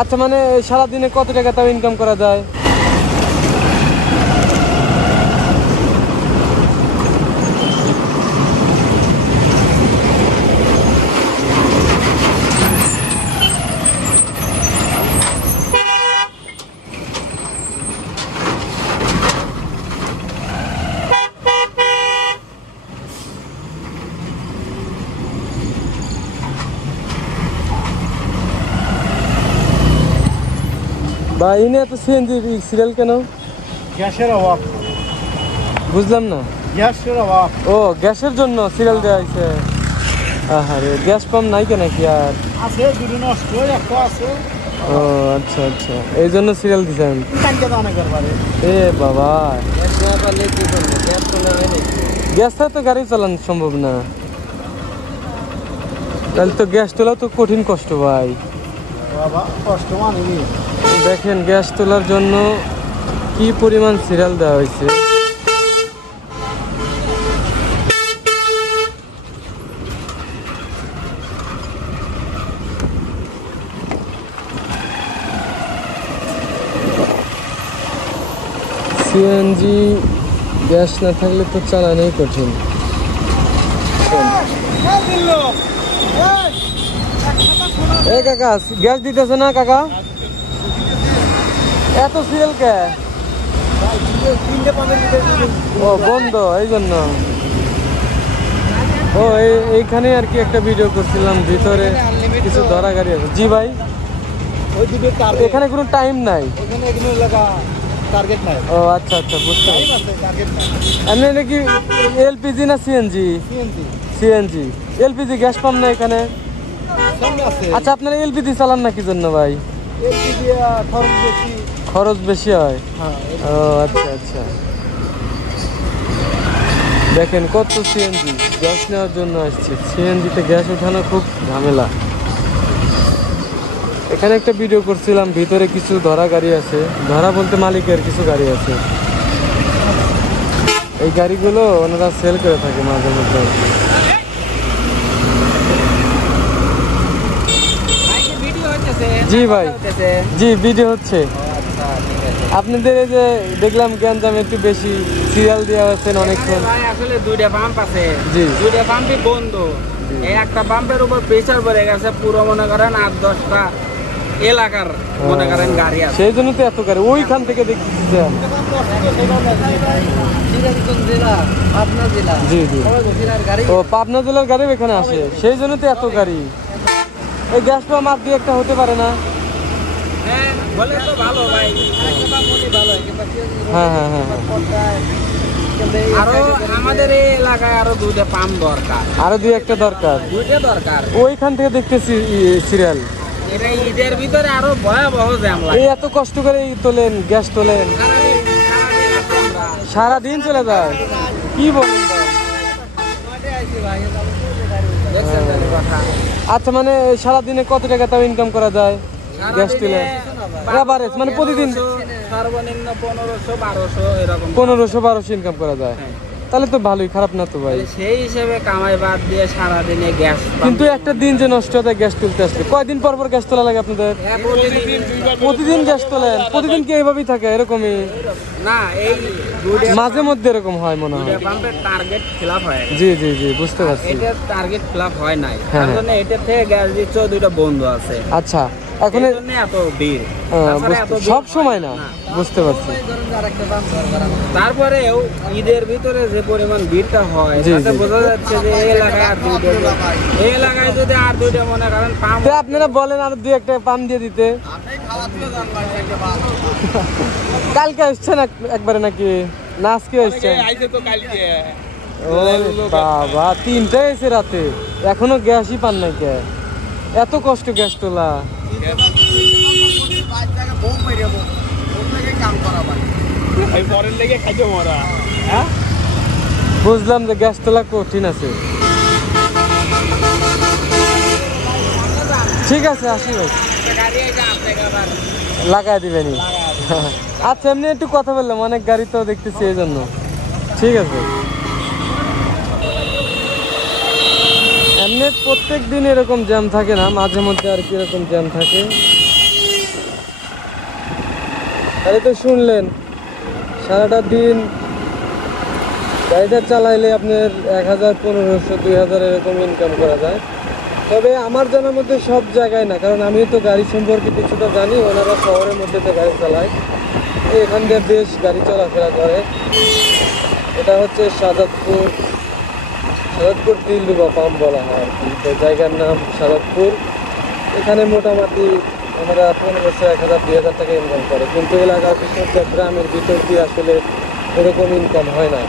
আচ্ছা, মানে সারাদিনে কত টাকা তাও ইনকাম করা যায়? বা ইনি এত সিএনজি সিরিয়াল কেন? গ্যাসের অভাব। বুঝলাম না। গ্যাসের অভাব। ও, গ্যাসের জন্য সিরিয়াল দেওয়া হয়েছে। আরে গ্যাস পাম্প নাই কেন কি? আর আছে, দুটো নষ্ট, একটা আছে। ও আচ্ছা আচ্ছা, এই জন্য সিরিয়াল দিচ্ছেন। এ বাবা, গ্যাস ছাড়া তো গাড়ি চালানো সম্ভব না। তাহলে তো গ্যাস তোলাও তো কঠিন কষ্ট ভাই। কষ্ট মানে দেখেন গ্যাস তোলার জন্য কি পরিমাণ সিরিয়াল দেওয়া হয়েছে। সিএনজি গ্যাস না থাকলে তো চালানোই কঠিন। এ কাকা, গ্যাস দিতেছে না কাকা? এত সিরিয়াল কে? ও বন্ধ, এই জন্য। ও এইখানে আর কি একটা ভিডিও করছিলাম, ভিতরে কিছু ধরা গাড়ি আছে। জি ভাই, এখানে কোনো টাইম নাই। ও আচ্ছা আচ্ছা, বুঝতে পারছি। এমনি নাকি এলপিজি না CNG? CNG. LPG gas pump না এখানে? আচ্ছা, আপনারা এলপিজি চালান না কি জন্য ভাই? খরচ বেশি হয়। ও আচ্ছা আচ্ছা। দেখেন কত সিএনজি গ্যাস নেওয়ার জন্য আসছে। সিএনজিতে গ্যাস ওঠানো খুব ঝামেলা। এখানে একটা ভিডিও করছিলাম, ভিতরে কিছু ধরা গাড়ি আছে। ধরা বলতে মালিকের কিছু গাড়ি আছে। এই গাড়িগুলো ওনারা সেল করে থাকে মাঝে মধ্যে। জি ভাই, জি ভিডিও হচ্ছে। আপনাদের এই যে দেখলাম গ্যাঞ্জাম একটু বেশি, সিরিয়াল দেওয়া হচ্ছে অনেকক্ষণ। আসলে দুইটা পাম্প আছে, জি দুইটা পাম্পই বন্ধ। এই একটা পাম্পের উপর প্রেসার পড়ে গেছে, পুরো মনে করেন 8-10টা এলাকার মনে করেন গাড়ি আছে। সেই জন্য তো এত গাড়ি ওইখান থেকে দেখতেছি। জি জি, ও পাবনা জেলার গাড়ি এখানে আসে, সেই জন্য তো এত গাড়ি। এই গ্যাস পাম্প আর দুই একটা হতে পারে না? হ্যাঁ, বলে তো ভালো ভাই। হ্যাঁ হ্যাঁ হ্যাঁ, আরো আমাদের এই এলাকায় আরো দুইটা পাম্প দরকার, আরো দুই একটা দরকার। দুইটা দরকার। ওইখান থেকে দেখতেছি সিরিয়াল। এটা ঈদের ভিতরে আরো ভয়াবহ জ্যাম লাগে। এই এত কষ্ট করে তোলেন, গ্যাস তোলেন, সারাদিন চলে যায়। কি বলেন আচ্ছা, মানে সারাদিনে কত টাকা তাও ইনকাম করা যায় গ্যাস তুলে? এভারেজ মানে প্রতিদিন সর্বনিম্ন 1500-1200 এরকম, 1500-1200 ইনকাম করা যায়। তাহলে তো ভালোই, খারাপ না তো ভাই। সেই হিসেবে কামাই বাদ দিয়ে সারাদিনে গ্যাস। কিন্তু একটা দিন যে নষ্ট হয় গ্যাস তুলতে আসলে, কয়দিন পর পর গ্যাস তোলা লাগে আপনাদের? প্রতিদিন গ্যাস তোলেন? প্রতিদিন কি এইভাবেই থাকে এরকমই না? এই মাঝে মধ্যে এরকম হয় মনে হয়। পাম্পের টার্গেট ফিলআপ হয়। জি জি জি, বুঝতে পারছি। এটা টার্গেট ফিলআপ হয় নাই, তার জন্য এটা থেকে গ্যাস দিচ্ছে, দুইটা বন্ধ আছে। আচ্ছা, এখন এত ভিড় সব সময় না, বুঝতে পারছি। তারপরেও ঈদের ভিতরে যে পরিমাণ ভিড়টা হয় তাতে বোঝা যাচ্ছে যে এই এলাকায় আর দুইটা, এই এলাকায় যদি আর দুইটা মনে করেন পাম্প। আপনারা বলেন আর দুই একটা পাম্প দিয়ে দিতে। কালকে আসছেন একবারে নাকি? না আজকে আসছেন? বাবা, 3টায় এসে রাতে এখনো গ্যাসই পান নাই কে? এত কষ্ট গ্যাস তোলা। বুঝলাম যে গ্যাস তোলা কঠিন আছে। ঠিক আছে, আসি ভাই, লাগাই দিবেনি। আচ্ছা, এমনি একটু কথা বললাম, অনেক গাড়ি তো দেখতেছি এই জন্য। ঠিক আছে, এমনি প্রত্যেক দিন এরকম জ্যাম থাকে না, মাঝে মধ্যে আর কি এরকম জ্যাম থাকে। তাহলে তো শুনলেন সারাটা দিন গাড়িটা চালাইলে আপনার 1000, 1500, 2000 এরকম ইনকাম করা যায়। তবে আমার জানার মধ্যে সব জায়গায় না, কারণ আমিও তো গাড়ি সম্পর্কে কিছুটা জানি। ওনারা শহরের মধ্যে তো গাড়ি চালায়, এখান দিয়ে বেশ গাড়ি চলাফেরা করে। এটা হচ্ছে সাজাদপুর দিলরুবা পাম্প বলা হয় আর কি। তো জায়গার নাম সাজাদপুর। এখানে মোটামুটি আমরা 1500, 1000, 2000 টাকা ইনকাম করে, কিন্তু এলাকার ভিতর গ্রামের ভিতর দিয়ে আসলে এরকম ইনকাম হয় না।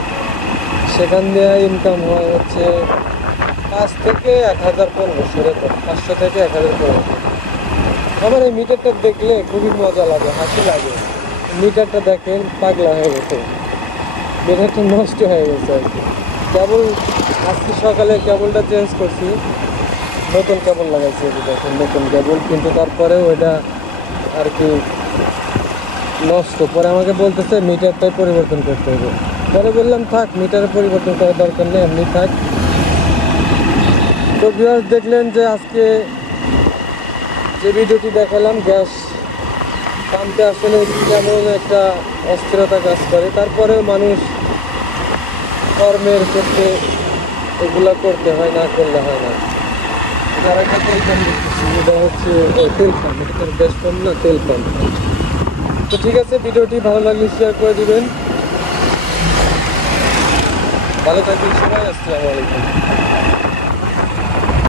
সেখান দিয়ে ইনকাম হয় হচ্ছে 5 থেকে 1500, এরকম 500 থেকে 1500। আমার এই মিটারটা দেখলে খুবই মজা লাগে, হাসি লাগে। মিটারটা দেখেন পাগলা হয়ে গেছে, মিটারটা নষ্ট হয়ে গেছে আর কি। কেবল আজকে সকালে কেবলটা চেঞ্জ করছি, নতুন কেবল লাগাইছি, দেখেন নতুন কেবল, কিন্তু তারপরে ওইটা আর কি নষ্ট। পরে আমাকে বলতেছে মিটারটাই পরিবর্তন করতে হবে। পরে বললাম থাক, মিটারে পরিবর্তন করার দরকার নেই, এমনি থাক। তো ভিউয়ার্স, দেখলেন যে আজকে যে ভিডিওটি দেখালাম, গ্যাস পাম্পে আসলে কেমন একটা অস্থিরতা কাজ করে। তারপরেও মানুষ কর্মের ক্ষেত্রে এগুলা করতে হয়, না করলে হয় না। যারা একটা তেল পাম্প দেখতেছি, এটা হচ্ছে তেল পাম্প, এটা গ্যাস পাম্প না, তেল পাম্প। তো ঠিক আছে, ভিডিওটি ভালো লাগলে শেয়ার করে দিবেন। ভালো থাকবেন সবাই, আসসালামু আলাইকুম।